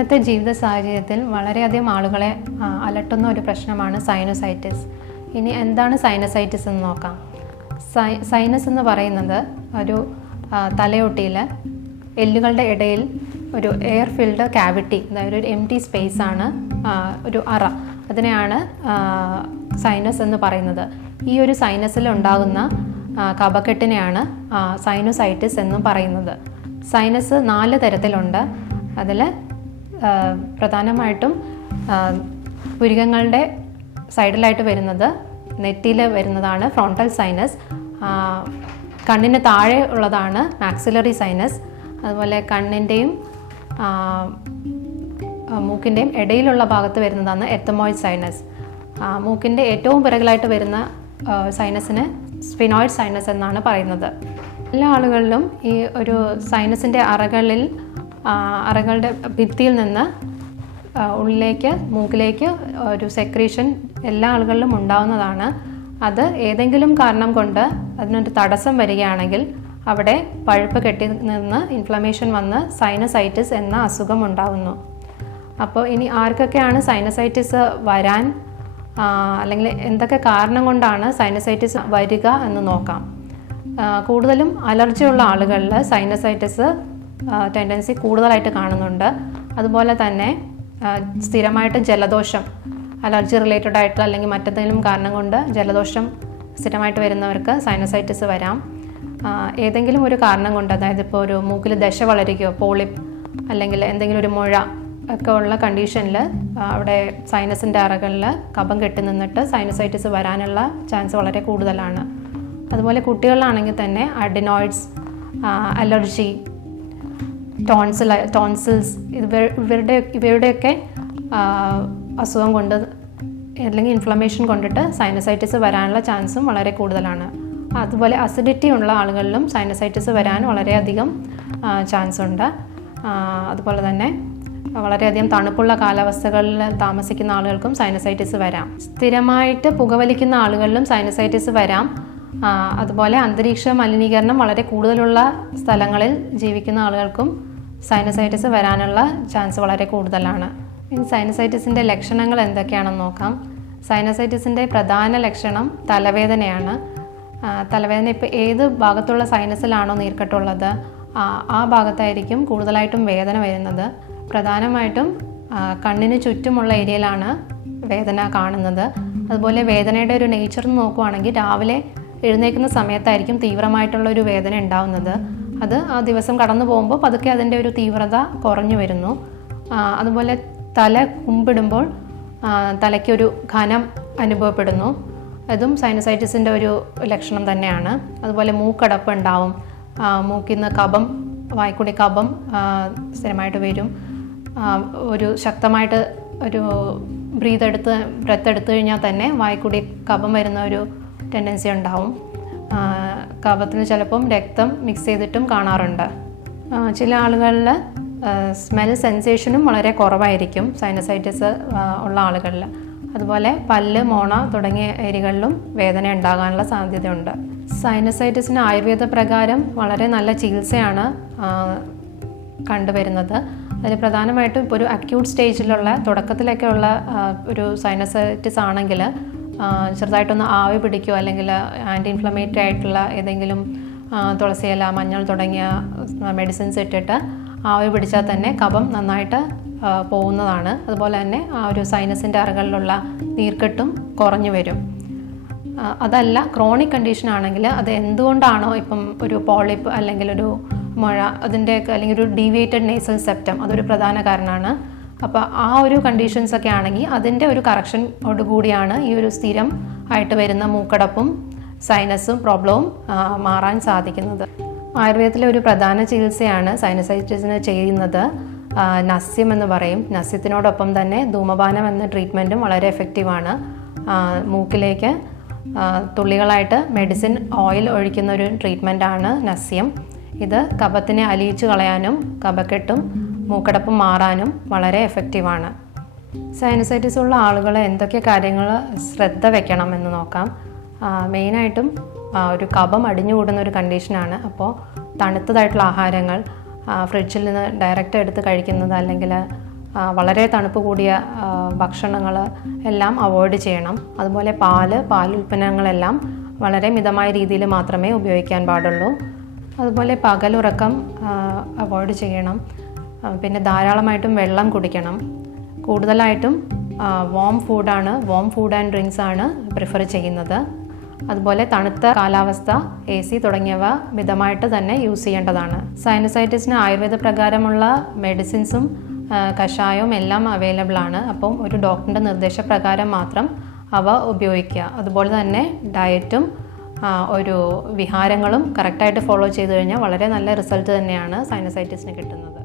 ഇന്നത്തെ ജീവിത സാഹചര്യത്തിൽ വളരെയധികം ആളുകളെ അലട്ടുന്ന ഒരു പ്രശ്നമാണ് സൈനസൈറ്റിസ്. ഇനി എന്താണ് സൈനസൈറ്റിസ് എന്ന് നോക്കാം. സൈനസ് എന്ന് പറയുന്നത് ഒരു തലയൊട്ടിയിൽ എല്ലുകളുടെ ഇടയിൽ ഒരു എയർ ഫിൽഡ് ക്യാവിറ്റി, അതായത് ഒരു എംപ്റ്റി സ്പേസ് ആണ്, ഒരു അറ, അതിനെയാണ് സൈനസ് എന്ന് പറയുന്നത്. ഈ ഒരു സൈനസിൽ ഉണ്ടാകുന്ന കഫക്കെട്ടിനെയാണ് സൈനസൈറ്റിസ് എന്നും പറയുന്നത്. സൈനസ് 4 തരത്തിലുണ്ട്. അതിൽ പ്രധാനമായിട്ടും പുരികങ്ങളുടെ സൈഡിലായിട്ട് വരുന്നത്, നെറ്റിയിൽ വരുന്നതാണ് ഫ്രോണ്ടൽ സൈനസ്. കണ്ണിന് താഴെ ഉള്ളതാണ് മാക്സിലറി സൈനസ്. അതുപോലെ കണ്ണിൻ്റെയും മൂക്കിൻ്റെയും ഇടയിലുള്ള ഭാഗത്ത് വരുന്നതാണ് എത്തമോയിഡ് സൈനസ്. മൂക്കിൻ്റെ ഏറ്റവും പിറകിലായിട്ട് വരുന്ന സൈനസിന് സ്ഫിനോയിഡ് സൈനസ് എന്നാണ് പറയുന്നത്. എല്ലാ ആളുകളിലും ഈ ഒരു സൈനസിൻ്റെ അറകളുടെ ഭിത്തിയിൽ നിന്ന് ഉള്ളിലേക്ക് മൂക്കിലേക്ക് ഒരു സെക്രീഷൻ എല്ലാ ആളുകളിലും ഉണ്ടാവുന്നതാണ്. അത് ഏതെങ്കിലും കാരണം കൊണ്ട് അതിനൊരു തടസ്സം വരികയാണെങ്കിൽ അവിടെ പഴുപ്പ് കെട്ടി നിന്ന് ഇൻഫ്ലമേഷൻ വന്ന് സൈനസൈറ്റിസ് എന്ന അസുഖം ഉണ്ടാകുന്നു. അപ്പോൾ ഇനി ആർക്കൊക്കെയാണ് സൈനസൈറ്റിസ് വരാൻ, അല്ലെങ്കിൽ എന്തൊക്കെ കാരണം കൊണ്ടാണ് സൈനസൈറ്റിസ് വരിക എന്ന് നോക്കാം. കൂടുതലും അലർജിയുള്ള ആളുകളിൽ സൈനസൈറ്റിസ് ടെൻഡൻസി കൂടുതലായിട്ട് കാണുന്നുണ്ട്. അതുപോലെ തന്നെ സ്ഥിരമായിട്ട് ജലദോഷം, അലർജി റിലേറ്റഡ് ആയിട്ടുള്ള അല്ലെങ്കിൽ മറ്റെന്തെങ്കിലും കാരണം കൊണ്ട് ജലദോഷം സ്ഥിരമായിട്ട് വരുന്നവർക്ക് സൈനസൈറ്റിസ് വരാം. ഏതെങ്കിലും ഒരു കാരണം കൊണ്ട്, അതായത് ഇപ്പോൾ ഒരു മൂക്കിൽ ദശ വളരുകയോ പോളിപ്പ് അല്ലെങ്കിൽ എന്തെങ്കിലും ഒരു മുഴ ഒക്കെ ഉള്ള കണ്ടീഷനിൽ അവിടെ സൈനസിൻ്റെ അറകളിൽ കഫം കെട്ടി നിന്നിട്ട് സൈനസൈറ്റിസ് വരാനുള്ള ചാൻസ് വളരെ കൂടുതലാണ്. അതുപോലെ കുട്ടികളിലാണെങ്കിൽ തന്നെ അഡിനോയിഡ്സ്, അലർജി, ടോൺസിൽസ് ഇവയുടെയൊക്കെ അസുഖം കൊണ്ട് അല്ലെങ്കിൽ ഇൻഫ്ലമേഷൻ കൊണ്ടിട്ട് സൈനസൈറ്റിസ് വരാനുള്ള ചാൻസും വളരെ കൂടുതലാണ്. അതുപോലെ അസിഡിറ്റി ഉള്ള ആളുകളിലും സൈനസൈറ്റിസ് വരാൻ വളരെയധികം ചാൻസ് ഉണ്ട്. അതുപോലെ തന്നെ വളരെയധികം തണുപ്പുള്ള കാലാവസ്ഥകളിൽ താമസിക്കുന്ന ആളുകൾക്കും സൈനസൈറ്റിസ് വരാം. സ്ഥിരമായിട്ട് പുകവലിക്കുന്ന ആളുകളിലും സൈനസൈറ്റിസ് വരാം. അതുപോലെ അന്തരീക്ഷ മലിനീകരണം വളരെ കൂടുതലുള്ള സ്ഥലങ്ങളിൽ ജീവിക്കുന്ന ആളുകൾക്കും സൈനസൈറ്റിസ് വരാനുള്ള ചാൻസ് വളരെ കൂടുതലാണ്. ഇനി സൈനസൈറ്റിസിൻ്റെ ലക്ഷണങ്ങൾ എന്തൊക്കെയാണെന്ന് നോക്കാം. സൈനസൈറ്റിസിൻ്റെ പ്രധാന ലക്ഷണം തലവേദനയാണ്. തലവേദന ഇപ്പോൾ ഏത് ഭാഗത്തുള്ള സൈനസിലാണോ നീർക്കെട്ടുള്ളത് ആ ഭാഗത്തായിരിക്കും കൂടുതലായിട്ടും വേദന വരുന്നത്. പ്രധാനമായിട്ടും കണ്ണിന് ചുറ്റുമുള്ള ഏരിയയിലാണ് വേദന കാണുന്നത്. അതുപോലെ വേദനയുടെ ഒരു നേച്ചർ നോക്കുകയാണെങ്കിൽ രാവിലെ എഴുന്നേൽക്കുന്ന സമയത്തായിരിക്കും തീവ്രമായിട്ടുള്ള ഒരു വേദന ഉണ്ടാവുന്നത്. അത് ആ ദിവസം കടന്നു പോകുമ്പോൾ പതുക്കെ അതിൻ്റെ ഒരു തീവ്രത കുറഞ്ഞു വരുന്നു. അതുപോലെ തല കുമ്പിടുമ്പോൾ തലയ്ക്കൊരു ഘനം അനുഭവപ്പെടുന്നു. അതും സൈനസൈറ്റിസിൻ്റെ ഒരു ലക്ഷണം തന്നെയാണ്. അതുപോലെ മൂക്കടപ്പ് ഉണ്ടാവും. മൂക്കിൽ നിന്ന് കഫം, വായ്ക്കൂടി കഫം സ്ഥിരമായിട്ട് വരും. ഒരു ശക്തമായിട്ട് ഒരു ബ്രെത്ത് എടുത്തു കഴിഞ്ഞാൽ തന്നെ വായ്ക്കൂടി കഫം വരുന്ന ഒരു ടെൻഡൻസി ഉണ്ടാവും. കഫത്തിന് ചിലപ്പം രക്തം മിക്സ് ചെയ്തിട്ടും കാണാറുണ്ട്. ചില ആളുകളിൽ സ്മെൽ സെൻസേഷനും വളരെ കുറവായിരിക്കും സൈനസൈറ്റിസ് ഉള്ള ആളുകളിൽ. അതുപോലെ പല്ല്, മോണ തുടങ്ങിയ ഏരിയകളിലും വേദന ഉണ്ടാകാനുള്ള സാധ്യതയുണ്ട്. സൈനസൈറ്റിസിന് ആയുർവേദ പ്രകാരം വളരെ നല്ല ചികിത്സയാണ് കണ്ടുവരുന്നത്. അതിൽ പ്രധാനമായിട്ടും ഇപ്പോൾ ഒരു അക്യൂട്ട് സ്റ്റേജിലുള്ള തുടക്കത്തിലൊക്കെയുള്ള ഒരു സൈനസൈറ്റിസ് ആണെങ്കിൽ ചെറുതായിട്ടൊന്ന് ആവി പിടിക്കുകയോ അല്ലെങ്കിൽ ആൻറ്റി ഇൻഫ്ലമേറ്ററി ആയിട്ടുള്ള ഏതെങ്കിലും തുളസിയില, മഞ്ഞൾ തുടങ്ങിയ മെഡിസിൻസ് ഇട്ടിട്ട് ആവി പിടിച്ചാൽ തന്നെ കഫം നന്നായിട്ട് പോകുന്നതാണ്. അതുപോലെ തന്നെ ആ ഒരു സൈനസിൻ്റെ അറകളിലുള്ള നീർക്കെട്ടും കുറഞ്ഞു വരും. അതല്ല ക്രോണിക് കണ്ടീഷൻ ആണെങ്കിൽ അത് എന്തുകൊണ്ടാണോ, ഇപ്പം ഒരു പോളിപ്പ് അല്ലെങ്കിൽ ഒരു മുഴ, അതിൻ്റെ അല്ലെങ്കിൽ ഒരു ഡീവിയേറ്റഡ് നേസൽ സെപ്റ്റം, അതൊരു പ്രധാന കാരണമാണ്. അപ്പോൾ ആ ഒരു കണ്ടീഷൻസ് ഒക്കെ ആണെങ്കിൽ അതിൻ്റെ ഒരു കറക്ഷനോടുകൂടിയാണ് ഈ ഒരു സ്ഥിരം ആയിട്ട് വരുന്ന മൂക്കടപ്പും സൈനസും പ്രോബ്ലവും മാറാൻ സാധിക്കുന്നത്. ആയുർവേദത്തിലെ ഒരു പ്രധാന ചികിത്സയാണ് സൈനസൈറ്റിസിന് ചെയ്യുന്നത് നസ്യം എന്ന് പറയും. നസ്യത്തിനോടൊപ്പം തന്നെ ധൂമപാനം എന്ന ട്രീറ്റ്മെൻറ്റും വളരെ എഫക്റ്റീവാണ്. മൂക്കിലേക്ക് തുള്ളികളായിട്ട് മെഡിസിൻ ഓയിൽ ഒഴിക്കുന്ന ഒരു ട്രീറ്റ്മെൻറ്റാണ് നസ്യം. ഇത് കഫത്തിനെ അലിയിച്ചു കളയാനും കഫക്കെട്ടും മൂക്കടപ്പും മാറാനും വളരെ എഫക്റ്റീവാണ്. സൈനസൈറ്റിസ് ഉള്ള ആളുകൾ എന്തൊക്കെ കാര്യങ്ങൾ ശ്രദ്ധ വെക്കണം എന്ന് നോക്കാം. മെയിനായിട്ടും ഒരു കഫം അടിഞ്ഞുകൂടുന്ന ഒരു കണ്ടീഷനാണ്. അപ്പോൾ തണുത്തതായിട്ടുള്ള ആഹാരങ്ങൾ ഫ്രിഡ്ജിൽ നിന്ന് ഡയറക്റ്റ് എടുത്ത് കഴിക്കുന്നത് അല്ലെങ്കിൽ വളരെ തണുപ്പ് കൂടിയ ഭക്ഷണങ്ങൾ എല്ലാം അവോയ്ഡ് ചെയ്യണം. അതുപോലെ പാലുൽപ്പന്നങ്ങളെല്ലാം വളരെ മിതമായ രീതിയിൽ മാത്രമേ ഉപയോഗിക്കാൻ പാടുള്ളൂ. അതുപോലെ പകലുറക്കം അവോയ്ഡ് ചെയ്യണം. പിന്നെ ധാരാളമായിട്ടും വെള്ളം കുടിക്കണം. കൂടുതലായിട്ടും വാം ഫുഡ് ആൻഡ് ഡ്രിങ്ക്സ് ആണ് പ്രിഫർ ചെയ്യുന്നത്. അതുപോലെ തണുത്ത കാലാവസ്ഥ, AC തുടങ്ങിയവ മിതമായിട്ട് തന്നെ യൂസ് ചെയ്യേണ്ടതാണ്. സൈനസൈറ്റിസിന് ആയുർവേദ പ്രകാരമുള്ള മെഡിസിൻസും കഷായവും എല്ലാം അവൈലബിൾ ആണ്. അപ്പം ഒരു ഡോക്ടറിൻ്റെ നിർദ്ദേശപ്രകാരം മാത്രം അവ ഉപയോഗിക്കുക. അതുപോലെ തന്നെ ഡയറ്റും ഒരു വിഹാരങ്ങളും കറക്റ്റായിട്ട് ഫോളോ ചെയ്ത് കഴിഞ്ഞാൽ വളരെ നല്ല റിസൾട്ട് തന്നെയാണ് സൈനസൈറ്റിസിന് കിട്ടുന്നത്.